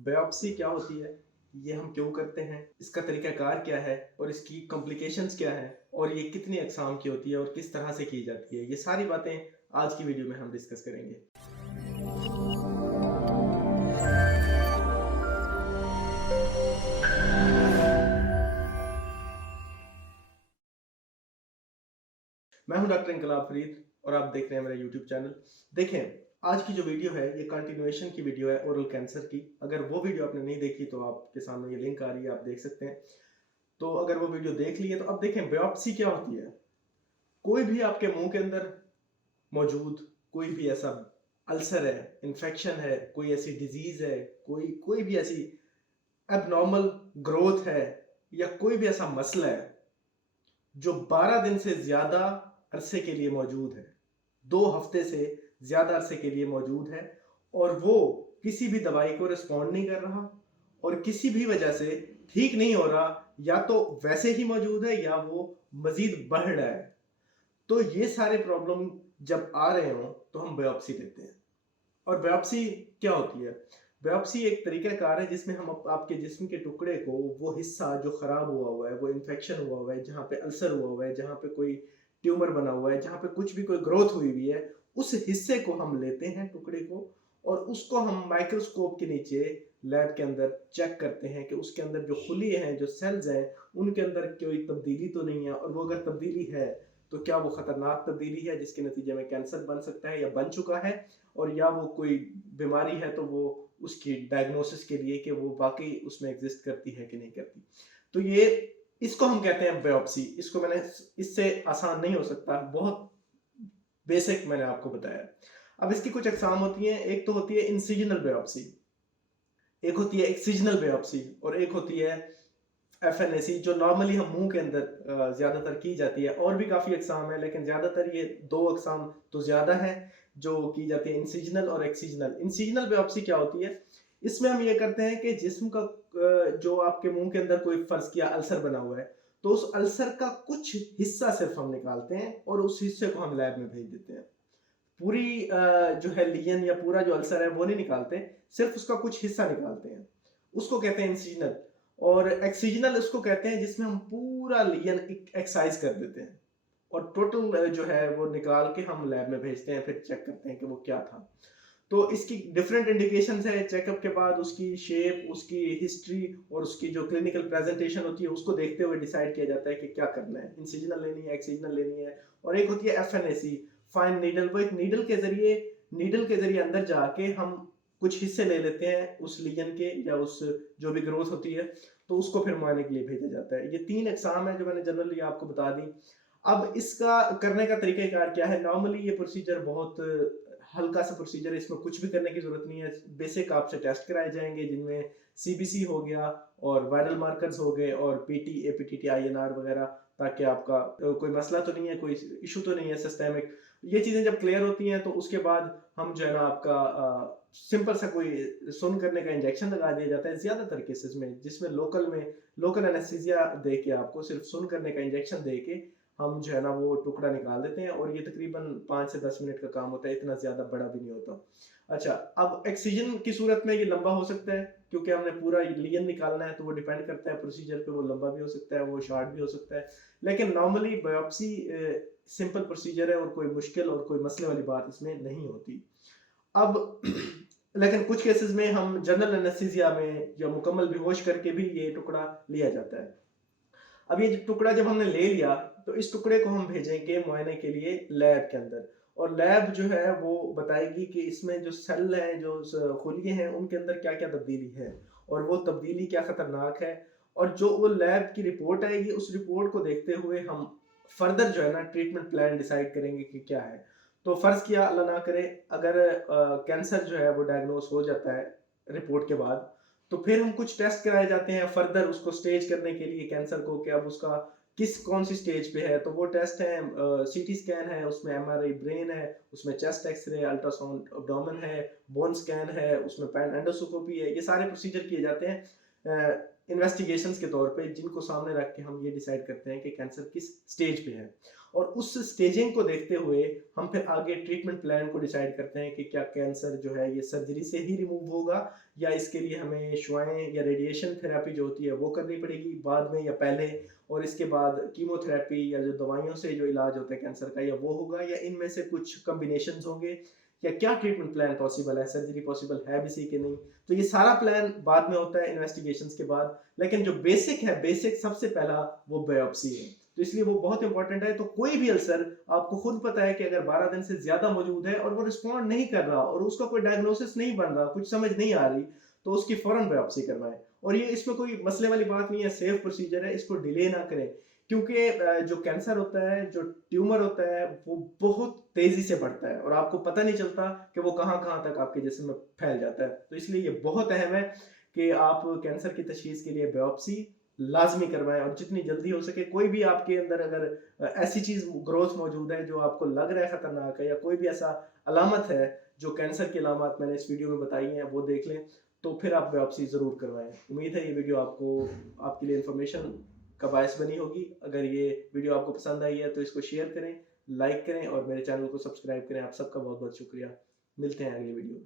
Biopsy क्या होती है? ये हम क्यों करते हैं? इसका तरीकाकार क्या है? और इसकी कॉम्प्लिकेशंस क्या हैं? और ये कितनी अक़साम की होती है और किस तरह से की जाती है? ये सारी बातें आज की वीडियो में हम डिस्कस करेंगे। मैं हूं डॉक्टर इनकलाब फरीद और आप देख रहे हैं मेरा यूट्यूब चैनल। देखें, आज की जो वीडियो है ये कंटिन्यूएशन की वीडियो है ओरल कैंसर की। अगर वो वीडियो आपने नहीं देखी तो आपके सामने ये लिंक आ रही है, आप देख सकते हैं। तो अगर वो वीडियो देख ली है तो अब देखें बायोप्सी क्या होती है। कोई भी आपके मुंह के अंदर मौजूद कोई भी ऐसा अल्सर है, इन्फेक्शन है, कोई ऐसी डिजीज है, कोई कोई भी ऐसी एबनॉर्मल ग्रोथ है या कोई भी ऐसा मसला है जो 12 दिन से ज्यादा अरसे के लिए मौजूद है, 2 हफ्ते से ज्यादा अरसे के लिए मौजूद है और वो किसी भी दवाई को रिस्पॉन्ड नहीं कर रहा और किसी भी वजह से ठीक नहीं हो रहा, या तो वैसे ही मौजूद है या वो मजीद बढ़ रहा है, तो ये सारे प्रॉब्लम जब आ रहे हो तो हम बायोप्सी लेते हैं। और बायोप्सी क्या होती है? बायोप्सी एक तरीकाकार है जिसमें हम आपके जिस्म के टुकड़े को, वो हिस्सा जो खराब हुआ हुआ है, वो इन्फेक्शन हुआ हुआ है, जहाँ पे अल्सर हुआ हुआ है, जहाँ पे कोई ट्यूमर बना हुआ है, जहाँ पे कुछ भी कोई ग्रोथ हुई हुई है, उस हिस्से को हम लेते हैं, टुकड़े को, और उसको हम माइक्रोस्कोप के नीचे लैब के अंदर चेक करते हैं कि उसके अंदर जो खुली हैं, जो सेल्स हैं, उनके अंदर कोई तब्दीली तो नहीं है, और वो अगर तब्दीली है तो क्या वो खतरनाक तब्दीली है जिसके नतीजे में कैंसर बन सकता है या बन चुका है, और या वो कोई बीमारी है तो वो उसकी डायग्नोसिस के लिए कि वो वाकई उसमें एग्जिस्ट करती है कि नहीं करती। तो ये इसको हम कहते हैं बायोप्सी। इसको मैंने इससे आसान नहीं हो सकता, बहुत बेसिक मैंने आपको बताया। अब इसकी कुछ अकसाम होती हैं। एक तो होती है इंसिजनल बायोप्सी, एक होती है एक्सिजनल बायोप्सी, और एक होती है एफएनएसी जो नॉर्मली हम मुंह के अंदर ज्यादातर की जाती है। और भी काफी अकसाम है लेकिन ज्यादातर ये 2 अकसाम तो ज्यादा है जो की जाती है, इंसिजनल और एक्सिजनल। इंसिजनल बायोप्सी क्या होती है? इसमें हम ये करते हैं कि जिस्म का जो आपके मुंह के अंदर कोई फर्ज किया अल्सर बना हुआ है, तो उस अल्सर का कुछ हिस्सा सिर्फ हम निकालते हैं और उस हिस्से को हम लैब में भेज देते हैं। पूरी जो है लीजन या पूरा जो अल्सर है वो नहीं निकालते, सिर्फ उसका कुछ हिस्सा निकालते हैं। उसको कहते हैं इंसिजनल। और एक्सिजनल उसको कहते हैं जिसमें हम पूरा लीजन एक्साइज कर देते हैं और टोटल जो है वो निकाल के हम लैब में भेजते हैं, फिर चेक करते हैं कि वो क्या था। तो इसकी डिफरेंट इंडिकेशंस है। चेकअप के बाद उसकी शेप, उसकी हिस्ट्री और उसकी जो क्लिनिकल प्रेजेंटेशन होती है उसको देखते हुए डिसाइड किया जाता है कि क्या करना है, इंसिजनल लेनी है, एक्सिजनल लेनी है। और एक होती है एफएनएसी, फाइन नीडल। वो एक नीडल के जरिए अंदर जाके हम कुछ हिस्से ले लेते हैं उस लीजन के या उस जो भी ग्रोथ होती है, तो उसको फिर मुआयने के लिए भेजा जाता है। ये 3 अकसाम है जो मैंने जनरली आपको बता दी। अब इसका करने का तरीकाकार क्या है? नॉर्मली ये प्रोसीजर बहुत हल्का सा प्रोसीजर है, इसमें कुछ भी करने की जरूरत नहीं है। बेसिक आपसे टेस्ट कराए जाएंगे जिनमें सीबीसी हो गया और वायरल मार्कर्स हो गए और पीटी, एपीटीटी, आईएनआर वगैरह, ताकि आपका कोई मसला तो नहीं है, कोई इशू तो नहीं है सिस्टेमिक। ये चीजें जब क्लियर होती हैं तो उसके बाद हम जो है ना आपका सिंपल सा कोई सुन करने का इंजेक्शन लगा दिया जाता है ज्यादातर केसेस में, जिसमें लोकल एनेस्थीसिया दे के, आपको सिर्फ सुन करने का इंजेक्शन दे के हम जो है ना वो टुकड़ा निकाल देते हैं। और ये तकरीबन 5 से 10 मिनट का काम होता है, इतना ज्यादा बड़ा भी नहीं होता। अच्छा, अब एक्सीजन की सूरत में ये लंबा हो सकता है क्योंकि हमने पूरा लीजन निकालना है, तो वो डिपेंड करता है प्रोसीजर पे, वो लंबा भी हो सकता है, वो शॉर्ट भी हो सकता है। लेकिन नॉर्मली बायोप्सी सिंपल प्रोसीजर है और कोई मुश्किल और कोई मसले वाली बात इसमें नहीं होती। अब लेकिन कुछ केसेस में हम जनरल एनेस्थीसिया में या मुकम्मल बेहोश करके भी ये टुकड़ा लिया जाता है। अब ये टुकड़ा जब हमने ले लिया तो इस टुकड़े को हम भेजेंगे मुआयने के लिए लैब के अंदर, और लैब जो है वो बताएगी कि इसमें जो सेल हैं, जो खुलिये हैं, उनके अंदर क्या क्या तब्दीली है और वो तब्दीली क्या खतरनाक है। और जो वो लैब की रिपोर्ट आएगी, उस रिपोर्ट को देखते हुए हम फर्दर जो है ना ट्रीटमेंट प्लान डिसाइड करेंगे कि क्या है। तो फर्ज किया अल्लाह ना करे अगर कैंसर जो है वो डायग्नोस हो जाता है रिपोर्ट के बाद, तो फिर हम कुछ टेस्ट कराए जाते हैं फर्दर उसको स्टेज करने के लिए कैंसर को, कि अब उसका कौन सी स्टेज पे है। तो वो टेस्ट है, सीटी स्कैन है, उसमें एमआरआई ब्रेन है, उसमें चेस्ट एक्सरे, अल्ट्रासाउंड अब्डोमेन है, बोन स्कैन है, उसमें पैन एंडोस्कोपी है। ये सारे प्रोसीजर किए जाते हैं इन्वेस्टिगेशंस के तौर पे, जिनको सामने रख के हम ये डिसाइड करते हैं कि कैंसर किस स्टेज पे है। और उस स्टेजिंग को देखते हुए हम फिर आगे ट्रीटमेंट प्लान को डिसाइड करते हैं कि क्या कैंसर जो है ये सर्जरी से ही रिमूव होगा, या इसके लिए हमें शुआएं या रेडिएशन थेरेपी जो होती है वो करनी पड़ेगी बाद में या पहले, और इसके बाद कीमोथेरेपी या जो दवाइयों से जो इलाज होता है कैंसर का, या वो होगा, या इनमें से कुछ कॉम्बिनेशंस होंगे, या क्या ट्रीटमेंट प्लान पॉसिबल है, सर्जरी पॉसिबल है भी सी कि नहीं। तो ये सारा प्लान बाद में होता है इन्वेस्टिगेशंस के बाद, लेकिन जो बेसिक है, बेसिक सबसे पहला वो बायोप्सी है। तो इसलिए वो बहुत इंपॉर्टेंट है। तो कोई भी अल्सर आपको खुद पता है कि अगर 12 दिन से ज्यादा मौजूद है और वो रिस्पॉन्ड नहीं कर रहा और उसका कोई डायग्नोसिस नहीं बन रहा, कुछ समझ नहीं आ रही, तो उसकी फौरन बायोप्सी करवाएं। और ये इसमें कोई मसले वाली बात नहीं है, सेफ प्रोसीजर है, इसको डिले ना करें। क्योंकि जो कैंसर होता है, जो ट्यूमर होता है, वो बहुत तेजी से बढ़ता है और आपको पता नहीं चलता कि वो कहाँ कहाँ तक आपके जिस्म में फैल जाता है। तो इसलिए ये बहुत अहम है कि आप कैंसर की तशखीस के लिए बायोप्सी लाजमी करवाएं, और जितनी जल्दी हो सके। कोई भी आपके अंदर अगर ऐसी चीज ग्रोथ मौजूद है जो आपको लग रहा है खतरनाक है, या कोई भी ऐसा अलामत है जो कैंसर की अलामत मैंने इस वीडियो में बताई हैं, वो देख लें, तो फिर आप बायोप्सी जरूर करवाएं। उम्मीद है ये वीडियो आपको, आपके लिए इंफॉर्मेशन का बायस बनी होगी। अगर ये वीडियो आपको पसंद आई है तो इसको शेयर करें, लाइक करें और मेरे चैनल को सब्सक्राइब करें। आप सबका बहुत बहुत शुक्रिया। मिलते हैं अगली वीडियो में।